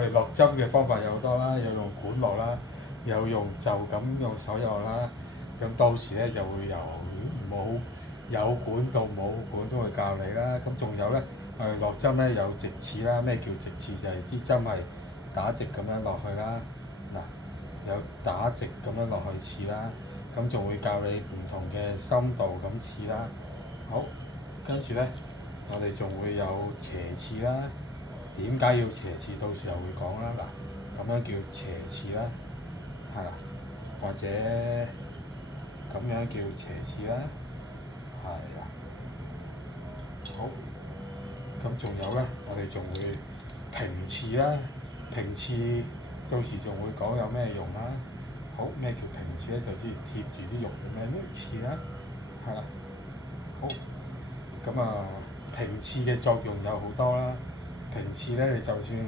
我哋落針嘅方法有好多啦，有用管落啦，有用就咁用手入落啦。咁到時咧就會由冇有管到冇管都會教你啦。咁仲有咧，我哋落針咧有直刺啦。咩叫直刺？就係支針係打直咁樣落去啦。嗱，有打直咁樣落去刺啦。咁仲會教你唔同嘅深度咁刺啦。好，跟住咧，我哋仲會有斜刺啦。點解要斜刺？到時候會講啦。嗱，咁樣叫斜刺啦，係啦，或者咁樣叫斜刺啦，係啦。好，咁仲有咧，我哋仲會平刺啦。平刺到時仲會講有咩用啦。好，咩叫平刺咧？就知貼住啲肉咁樣刺啦，係啦。好，咁啊，平刺嘅作用有好多啦。平刺咧，你就算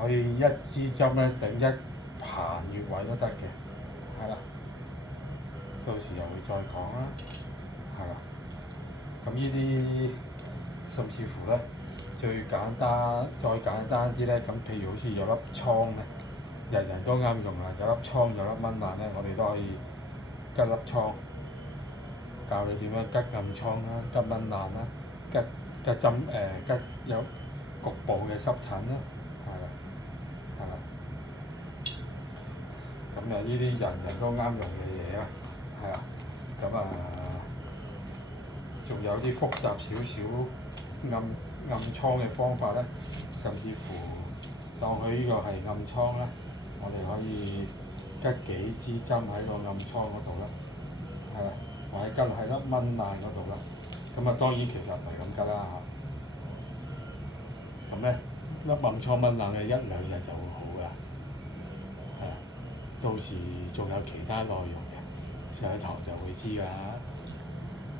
可以一支針咧頂一棚穴位都得嘅，係啦。到時又會再講啦，係啦。咁呢啲甚至乎咧，最簡單再簡單啲咧，咁譬如好似有粒瘡咧，人人都啱用啦。有粒瘡有粒蚊爛咧，我哋都可以吉粒瘡，教你點樣吉暗瘡啦、吉蚊爛啦、吉針吉有局部嘅濕疹啦，係啦，係啦。咁啊，呢啲人人都啱用嘅嘢啦，係啦。咁啊，仲有啲複雜少少暗瘡嘅方法咧，甚至乎當佢呢個係暗瘡啦，我哋可以吉幾支針喺個暗瘡嗰度啦，係啦，或者吉喺粒蚊爛嗰度啦。咁啊，當然其實唔係咁吉啦嚇。咁咧，粒暗瘡蚊爛嘅一兩日就會好㗎啦，係啊。到時仲有其他內容嘅，上堂就會知㗎啦。